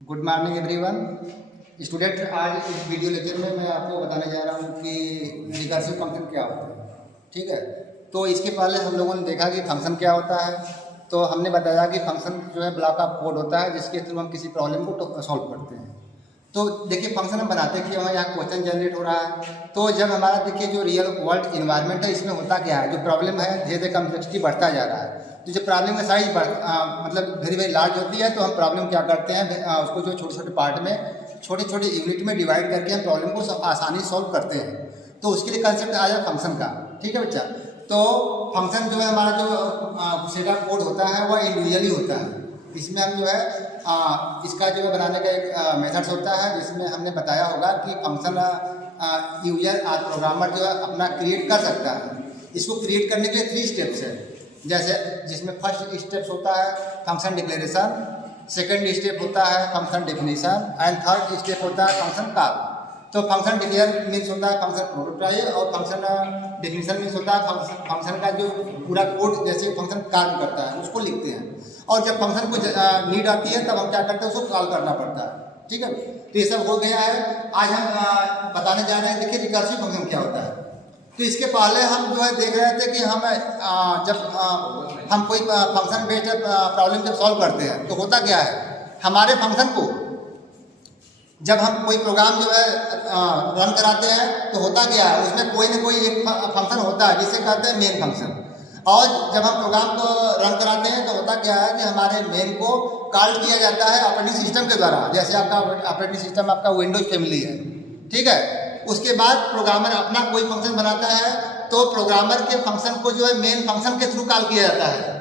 Good morning everyone student. आज इस video lecture में मैं आपको बताने जा रहा हूँ कि रिकर्सिव फंक्शन क्या होता है। ठीक है, तो इसके पहले हम लोगों ने देखा कि फंक्शन क्या होता है। तो हमने बताया कि फंक्शन जो है ब्लॉक ऑफ कोड होता है जिसके थ्रू हम किसी प्रॉब्लम को सॉल्व करते हैं। तो देखिए फंक्शन हम बनाते हैं कि हमारे यहाँ क्वेश्चन जनरेट हो रहा है। तो जब हमारा देखिए जो रियल वर्ल्ड इन्वायरमेंट है इसमें होता क्या है, जो प्रॉब्लम है धीरे धीरे कम्प्लेक्सिटी बढ़ता जा रहा है। तो जब प्रॉब्लम का साइज मतलब वेरी वेरी लार्ज होती है तो हम प्रॉब्लम क्या करते हैं, उसको जो छोटे छोटे पार्ट में छोटे छोटे यूनिट में डिवाइड करके हम प्रॉब्लम को आसानी सॉल्व करते हैं। तो उसके लिए कंसेप्ट आया फंक्शन का। ठीक है बच्चा, तो फंक्शन जो है हमारा जो सेट ऑफ कोड होता है वह इंडिविजुअली होता है। इसमें हम जो है इसका जो है बनाने का एक मेथड्स होता है जिसमें हमने बताया होगा कि फंक्शन यूजर और प्रोग्रामर जो है अपना क्रिएट कर सकता है। इसको क्रिएट करने के लिए 3 स्टेप्स है, जैसे जिसमें फर्स्ट स्टेप्स होता है फंक्शन डिक्लेरेशन, सेकंड स्टेप होता है function definition and third step होता है फंक्शन कॉल। तो फंक्शन डिक्लेयर मीन्स होता है फंक्शन प्रोटोटाइप और फंक्शन डेफिनेशन मीन्स होता है फंक्शन का जो पूरा कोड जैसे फंक्शन काम करता है उसको लिखते हैं। और जब फंक्शन को नीड आती है तब हम क्या करते हैं, उसको कॉल करना पड़ता है। ठीक है, तो ये सब हो गया है। आज हम बताने जा रहे हैं देखिए रिकर्सिव फंक्शन क्या होता है। तो इसके पहले हम जो है देख रहे थे कि हम जब हम कोई फंक्शन बेस्ड प्रॉब्लम जब सॉल्व करते हैं तो होता क्या है, हमारे फंक्शन को जब हम कोई प्रोग्राम जो है रन कराते हैं तो होता क्या है, उसमें कोई ना कोई एक फंक्शन होता है जिसे कहते हैं मेन फंक्शन। और जब हम प्रोग्राम को रन कराते हैं तो होता क्या है कि हमारे मेन को कॉल किया जाता है ऑपरेटिंग सिस्टम के द्वारा। जैसे आपका ऑपरेटिंग सिस्टम आपका विंडोज फैमिली है, ठीक है। उसके बाद प्रोग्रामर अपना कोई फंक्शन बनाता है तो प्रोग्रामर के फंक्शन को जो है मेन फंक्शन के थ्रू कॉल किया जाता है।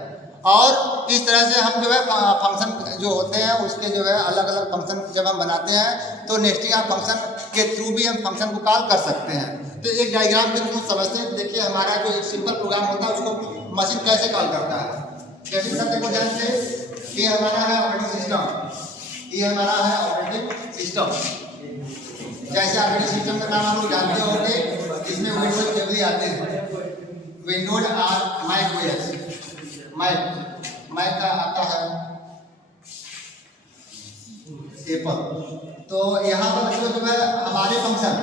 और इस तरह से हम जो है फंक्शन जो होते हैं उसके जो है अलग अलग फंक्शन जब हम बनाते हैं तो नेस्टिंग ऑफ फंक्शन के थ्रू भी हम फंक्शन को कॉल कर सकते हैं। तो एक डायग्राम के थ्रू समझते हैं। देखिए हमारा जो एक सिंपल प्रोग्राम होता है उसको मशीन कैसे कॉल करता है। जैसे सर देखो ध्यान से, ये हमारा है ऑपरेटिंग सिस्टम, ये हमारा है ऑपरेटिंग सिस्टम। जैसे ऑपरेटिंग सिस्टम का नाम हम लोग जानते होंगे, इसमें विंडोज फैमिली आते हैं, विंडोज और मैक ओएस। मैक का आता है एप्पल। तो यहाँ पर बच्चों जो है हमारे फंक्शन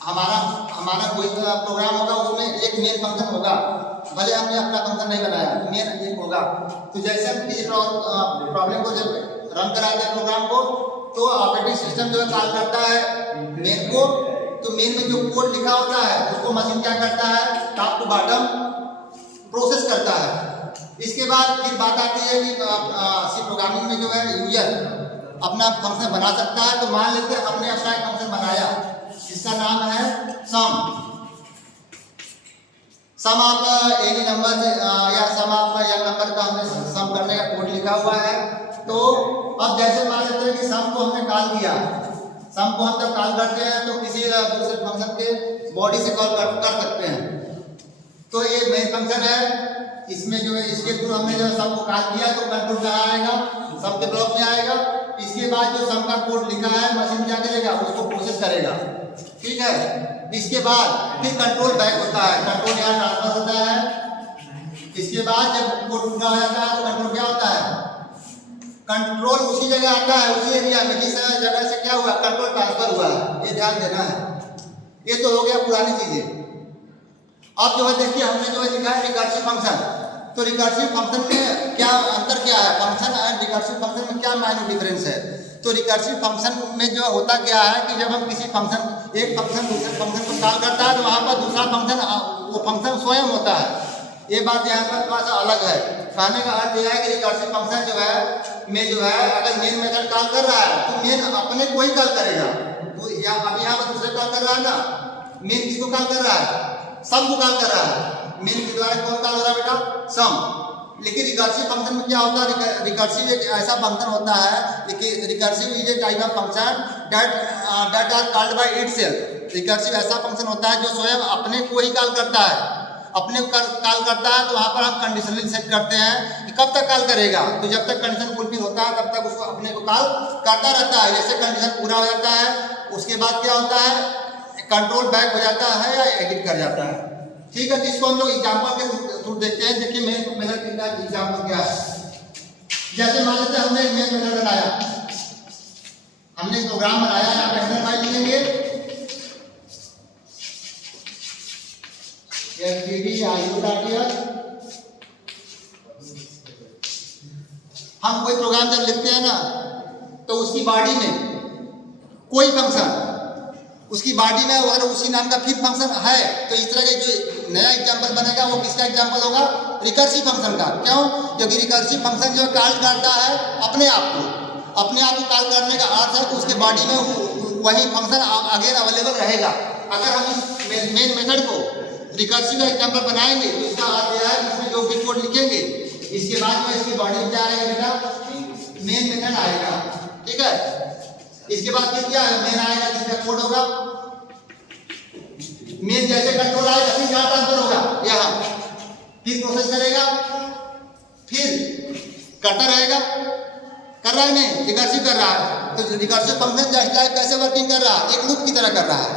हमारा कोई प्रोग्राम होगा उसमें एक मेन फंक्शन होगा, भले हमने अपना फंक्शन नहीं बनाया, मेन एक होगा। तो जैसे हम किसी प्रॉब्लम को जब रन कराते हैं प्रोग्राम को तो ऑपरेटिंग सिस्टम जो है कॉल करता है मेन को। तो मेन में जो कोड लिखा होता है उसको मशीन क्या करता है, टॉप टू बॉटम प्रोसेस करता है। इसके बाद फिर बात आती है कि सी प्रोग्रामिंग में जो है यूजर अपना फंक्शन बना सकता है। तो मान लेते हैं हमने अपना एक फंक्शन बनाया जिसका नाम है सम ऑफ एनी नंबर या सम ऑफ यंग नंबर का हमने सम करने का कोड लिखा हुआ है। तो अब जैसे मान लेते हैं कि सम को हमने कॉल किया, सम को हम जब कॉल करते हैं तो किसी दूसरे फंक्शन के बॉडी से कॉल कर सकते हैं। तो ये मेन फंक्शन है, इसमें जो है इसके थ्रू हमने जब सम को कॉल किया तो कंट्रोल कहाँ आएगा, सम के ब्लॉक में आएगा। इसके बाद जो सम का कोड लिखा है मशीन क्या करेगा, उसको प्रोसेस करेगा। ठीक है, इसके बाद फिर कंट्रोल बैक होता है, कंट्रोल यहाँ ट्रांसफर होता है। इसके बाद जब कोड पूरा हो जाता है तो कंट्रोल क्या होता है, कंट्रोल उसी जगह आता है, उसी एरिया में जिस जगह से क्या हुआ कंट्रोल ट्रांसफर हुआ है। ये ध्यान देना है। ये तो हो गया पुरानी चीजें। अब जो है देखिए हमने जो है लिखा है रिकर्सिव फंक्शन। तो रिकर्सिव फंक्शन में क्या अंतर क्या है, फंक्शन एंड रिकर्सिव फंक्शन में क्या माइनर डिफरेंस है। तो रिकर्सिव फंक्शन में जो होता क्या है कि जब हम किसी फंक्शन एक फंक्शन दूसरे फंक्शन को कॉल करता है तो वहाँ पर दूसरा फंक्शन वो फंक्शन स्वयं होता है। ये बात यहाँ पर थोड़ा सा अलग है। कहने का अर्थ यह है कि रिकर्सिव फंक्शन जो है में जो है अगर मेन मेथड कॉल कर रहा है तो मेन अपने को ही कॉल करेगा। तो अभी यहाँ पर दूसरे कॉल कर रहा है ना, मेन किसको कॉल कर रहा है, सम को कॉल कर रहा है। मेन के द्वारा कौन कॉल हो रहा है बेटा, सम। लेकिन रिकर्सिव फंक्शन में क्या होता है, रिकर्सिव एक ऐसा फंक्शन होता है कि recursive is a type of function that are called by itself. Recursive ऐसा फंक्शन होता है जो स्वयं अपने को ही कॉल करता है, अपने को कॉल करता है। तो वहाँ पर हम कंडीशनली सेट करते हैं कि कब तक कॉल करेगा। तो जब तक कंडीशन फुलफिल होता है तब तक उसको अपने को कॉल करता रहता है। जैसे कंडीशन पूरा हो जाता है उसके बाद क्या होता है, कंट्रोल बैक हो जाता है या एग्जिट कर जाता है। ठीक है, तो इसको हम लोग एग्जाम्पल के थ्रू देखते हैं। देखिए मेन मेथड का एग्जाम्पल क्या है। जैसे मान लेते हैं हमने मेन मेथड बनाया हमने प्रोग्राम बनाया है, आप एक्सेल फाइल लेंगे, stdio.ts। हम कोई प्रोग्राम जब लिखते हैं ना तो उसकी बॉडी में कोई फंक्शन, उसकी बॉडी में अगर उसी नाम का फिर फंक्शन है तो इस तरह का जो नया एग्जांपल बनेगा वो किसका एग्जांपल होगा? रिकर्सिव फंक्शन का। क्यों? क्योंकि रिकर्सिव फंक्शन जो कॉल करता है अपने आप को कॉल करने का अर्थ है कि उसके बॉडी में वही फंक्शन अगेन अवेलेबल रहेगा। अगर हम इस मेन मेथड को रिकर्सिव का एग्जांपल बनाएंगे तो इसका अर्थ यह है कि इसमें जो बिट कोड लिखेंगे इसके बाद में इसकी बॉडी में क्या आएगा बेटा? मेन मेथड आएगा, ठीक है। इसके बाद फिर क्या है? मेन आएगा, जिसका कोड होगा मेन, जैसे कंट्रोल आएगा फिर क्या ट्रांसफर होगा यहाँ, फिर प्रोसेस करेगा, फिर करता रहेगा। कर रहा है नहीं? रिकर्सिव कर रहा है। तो रिकर्सिव फंक्शन जस्ट लाइक कैसे वर्किंग कर रहा है? एक लूप की तरह कर रहा है।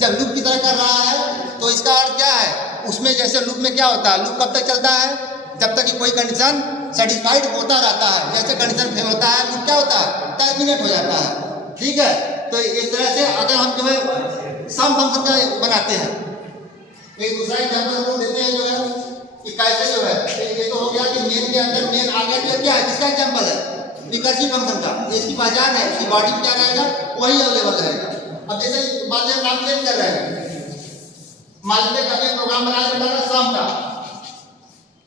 जब लूप की तरह कर रहा है तो इसका अर्थ क्या है? उसमें जैसे लूप में क्या होता है? लूप कब तक चलता है? जब तक कि कोई कंडीशन सेटिस्फाइड होता रहता है। जैसे कंडीशन फेल होता है लूप क्या होता है? टर्मिनेट हो जाता है, ठीक है। तो इस तरह से अगर हम जो है सम फंक्शन का बनाते हैं, एक दूसरा एग्जांपल हम लोग देते हैं जो है कि कैसे जो है, ये तो हो गया कि मेन के अंदर मेन आ गया, जो क्या है किसका एग्जांपल है? रिकर्सिव फंक्शन का। इसकी पहचान है, इसकी बॉडी में क्या रहेगा? वही अवेलेबल रहेगा। अब जैसे मान लीजिए नाम चेंज कर रहे हैं, मान लीजिए कभी प्रोग्राम बनाया बेटा सम का,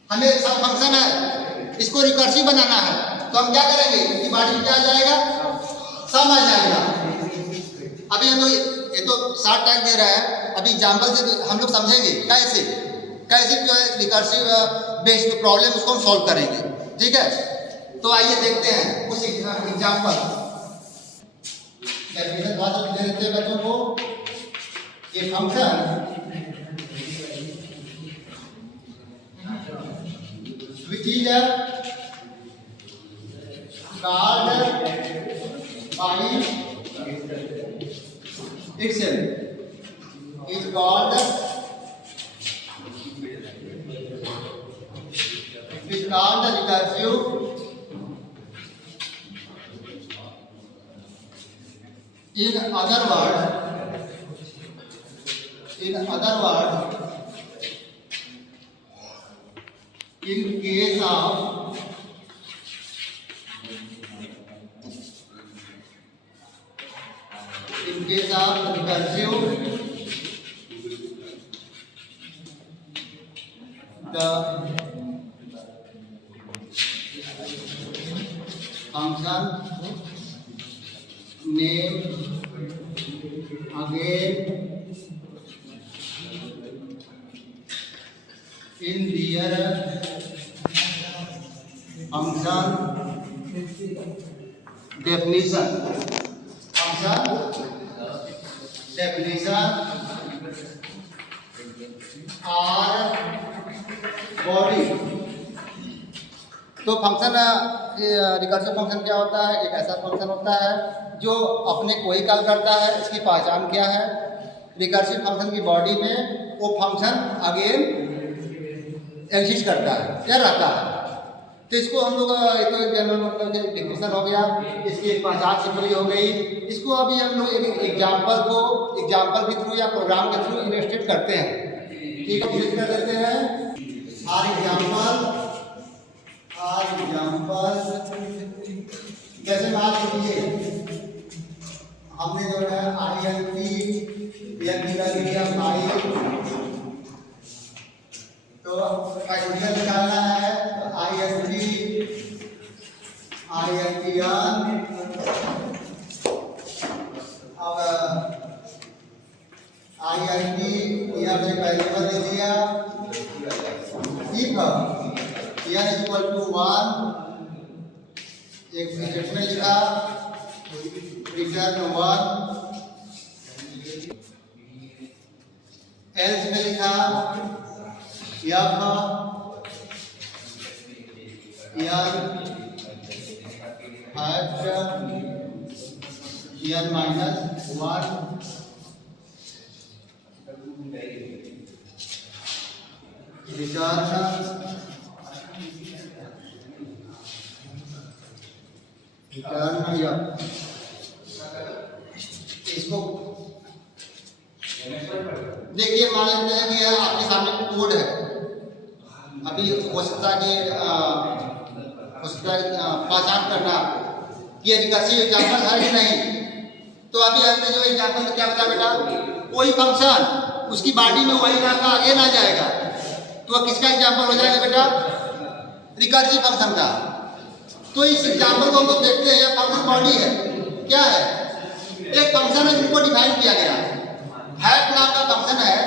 हमें सम फंक्शन है, इसको रिकर्सिव बनाना है, तो हम क्या करेंगे? इसकी बॉडी में क्या आ जाएगा? सम आ जाएगा। अभी हम लोग ये तो शॉर्ट टैग दे रहा है, अभी एग्जांपल से हम लोग समझेंगे कैसे जो है रिकर्सिव बेस्ड प्रॉब्लम उसको हम सॉल्व करेंगे, ठीक है। तो आइए देखते हैं कुछ एग्जांपल। डेफिनेशन बाद में दे देते हैं बच्चों को। ये function which is called by itself is called recursive in other word in case of recursive, the function name again in their function definition or body। तो फंक्शन रिकर्सिव फंक्शन क्या होता है? एक ऐसा फंक्शन होता है जो अपने को ही कॉल करता है। इसकी पहचान क्या है? रिकर्सिव फंक्शन की बॉडी में वो फंक्शन अगेन एग्जिस्ट करता है, क्या रहता है। तो इसको हम लोग तो जनरल मतलब डेफिनेशन हो गया, इसकी एक पहचान सिंपली हो गई। इसको अभी हम लोग एक एग्जाम्पल के थ्रू या प्रोग्राम के थ्रू इलस्ट्रेट करते हैं, ठीक है। फिर कर देते हैं आर एग्जाम्पल। जैसे मान लीजिए हमने जो है तो आइडियल निकालना है, तो यहाँ पे वेरिएबल दे दिया इफ n इक्वल टू 1, एक स्टेटमेंट लिखा रिटर्न 1, एल्स में लिखा n माइनस 1 रिटर्न इसको देखिए, मान लेते हैं कि यह आपके सामने कोड है। अभी हो सकता है कि पहचान करना आपको कि रिकर्सिव एग्जाम्पल है कि नहीं। तो अभी हमने जो एग्जाम्पल में क्या बताया बेटा, कोई फंक्शन उसकी बॉडी में वही ना का आगे ना जाएगा तो किसका एग्जाम्पल हो जाएगा बेटा, रिकर्सिव फंक्शन का। तो इस एग्जाम्पल को हम लोग देखते हैं, यह फंक्शन बॉडी है। क्या है, एक फंक्शन है जिनको डिफाइन किया गया है। हैट नाम का फंक्शन है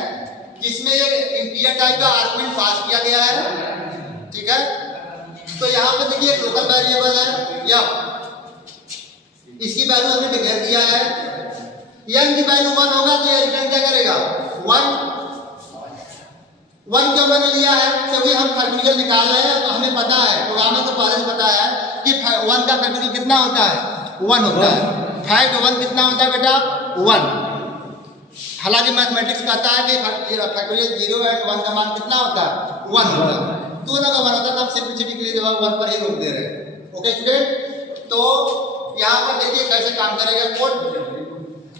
जिसमें एक इंटीजर टाइप का आर्गुमेंट पास किया गया है। ठीक है, तो यहाँ पे देखिए एक लोकल वेरिएबल है या इसकी वैल्यू हमने डिक्लेयर किया है। n की वैल्यू 1 होगा तो ये रिटर्न क्या करेगा, 1 क्यों मैंने लिया है, क्योंकि हम फैक्टोरियल निकाल रहे हैं। तो हमें पता है, प्रोग्रामर को पहले से पता है कि 1 का फैक्टोरियल कितना होता है, 1 होता है। फैक्ट 1 कितना होता है बेटा, 1। हालांकि मैथमेटिक्स कहता है कि फैक्टोरियल 0 और 1 का मान कितना होता है, 1 होता है। दोनों का 1 होता है, तो हम सिंपलिसिटी के लिए जवाब 1 पर ही रोक दे रहे हैं। ओके स्टूडेंट, तो यहाँ पर देखिए कैसे काम करेगा कोड।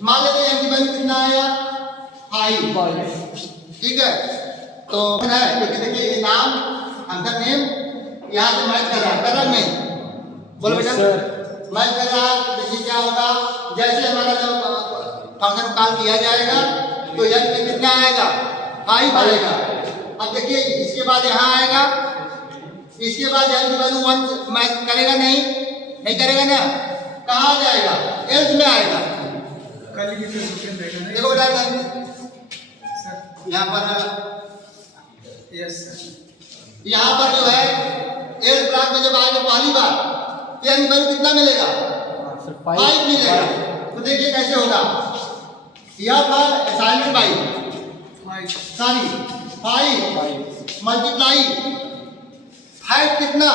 मान लेते हैं n की वैल्यू कितना आया, 5। ठीक है, तो है क्योंकि देखिए ये नाम अंदर नेम यहाँ से मैच कर रहा है, कर रहा नहीं, बोलो बेटा मैच कर रहा है। देखिए क्या होगा, जैसे हमारा जब फंक्शन कॉल किया जाएगा तो n कितना आएगा, 5 आएगा। अब देखिए इसके बाद यहाँ आएगा, इसके बाद n की वैल्यू 1 मैच करेगा नहीं, नहीं करेगा ना, कहाँ जाएगा, एल्स में आएगा। देखो बेटा यहाँ पर यहाँ पर जो है एल्स ब्लॉक में जब आएगा पहली बार तो n की वैल्यू कितना मिलेगा, 5 मिलेगा। तो देखिए कैसे होगा, यहाँ पर असाइनमेंट बाई सॉरी 5 मल्टीप्लाई 5 कितना,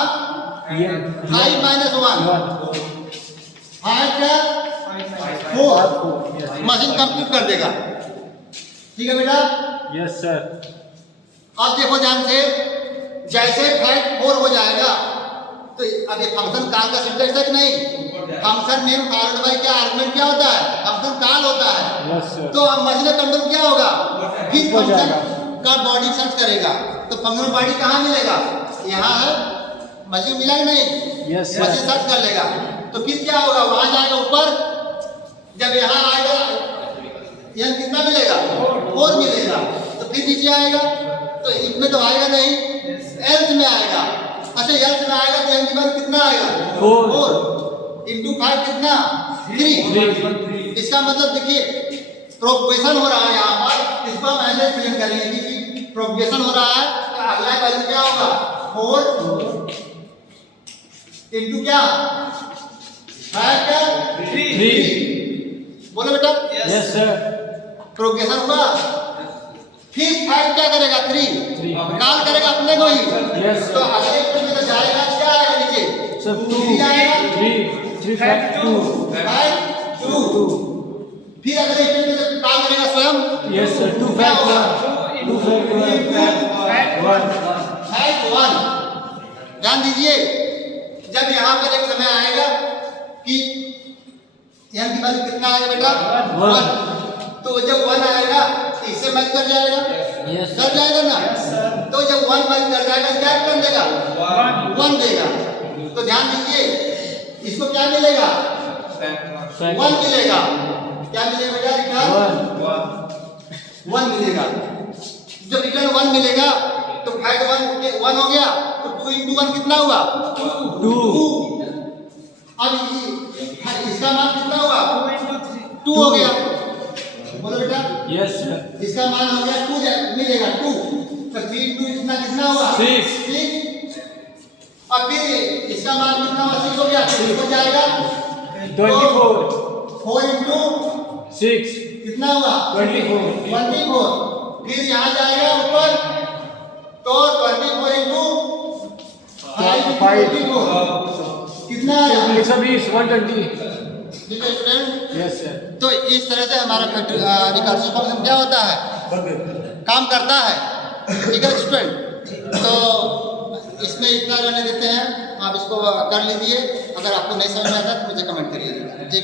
5 माइनस 1 5 का 4 मशीन कंप्लीट कर देगा। ठीक है बेटा, यस सर। अब देखो ध्यान से, जैसे फैक्ट 4 हो जाएगा तो अब ये फंक्शन कॉल का सिंटेक्स है कि नहीं, फंक्शन नेम फॉलोड बाय क्या आर्गुमेंट क्या होता है, फंक्शन कॉल होता है। yes, तो अब मशीन कंट्रोल क्या होगा, फिर फंक्शन का बॉडी सर्च करेगा। तो फंक्शन बॉडी कहाँ मिलेगा, यहाँ है, मशीन मिला कि नहीं, yes, मशीन सर्च कर लेगा। तो फिर क्या होगा, वहां जाएगा ऊपर, जब यहाँ आएगा यहाँ कितना मिलेगा, 4 मिलेगा। तो फिर नीचे आएगा, तो इसमें तो आएगा नहीं, एल्स में आएगा। अच्छा एल्स में आएगा तो n की वैल्यू कितना आएगा, 4 इंटू 5 कितना, 3। इसका मतलब देखिए प्रोग्रेशन हो रहा है यहाँ पर, इसको हम ऐसे एक्सप्लेन करेंगे कि प्रोग्रेशन हो रहा है। तो अगला वैल्यू क्या होगा, 4 इंटू क्या, 5 का 3। बोलो बेटा यस सर। प्रोग्रेशन हुआ, फिर 5 क्या करेगा, 3 कॉल करेगा अपने को ही। yes, तो अगले स्टेप में तो जाएगा, क्या आएगा नीचे, सर 3 आएगा, 3 5 2 फिर अगले स्टेप में जब कॉल करेगा स्वयं, यस सर 2 क्या 5 होगा, 2 5 1 ध्यान दीजिए। जब यहाँ पर एक समय आएगा कि n की वैल्यू कितना आएगा बेटा, 1। तो जब 1 आएगा तो इससे मैच कर जाएगा, कर जाएगा ना। तो जब 1 मैच कर जाएगा क्या कर देगा, 1 देगा। तो ध्यान दीजिए, इसको क्या मिलेगा, 1 मिलेगा। क्या मिलेगा बेटा, रिटर्न 1 मिलेगा। जब रिटर्न 1 मिलेगा तो फैक्ट 1 हो गया, तो 2 इंटू 1 कितना हुआ, 2। अब इसका मान कितना हुआ, 2 हो गया। बोलो बेटा यस सर। इसका मान हो गया 2 मिलेगा, 2। तो 3 इंटू इतना कितना हुआ, 6। और फिर इसका मान कितना हुआ, 6 हो गया। फिर हो जाएगा 24 4 इंटू 6 कितना हुआ, 24। फिर यहाँ जाएगा ऊपर, तो 24 इंटू 5 कितना आया, 120 120। ठीक है स्टूडेंट। Yes sir. तो इस तरह से हमारा रिकर्सिव फंक्शन क्या होता है, काम करता है। ठीक है स्टूडेंट, तो इसमें इतना रहने देते हैं, आप इसको कर लीजिए। अगर आपको नहीं समझ में आता तो मुझे कमेंट करिए। ठीक है।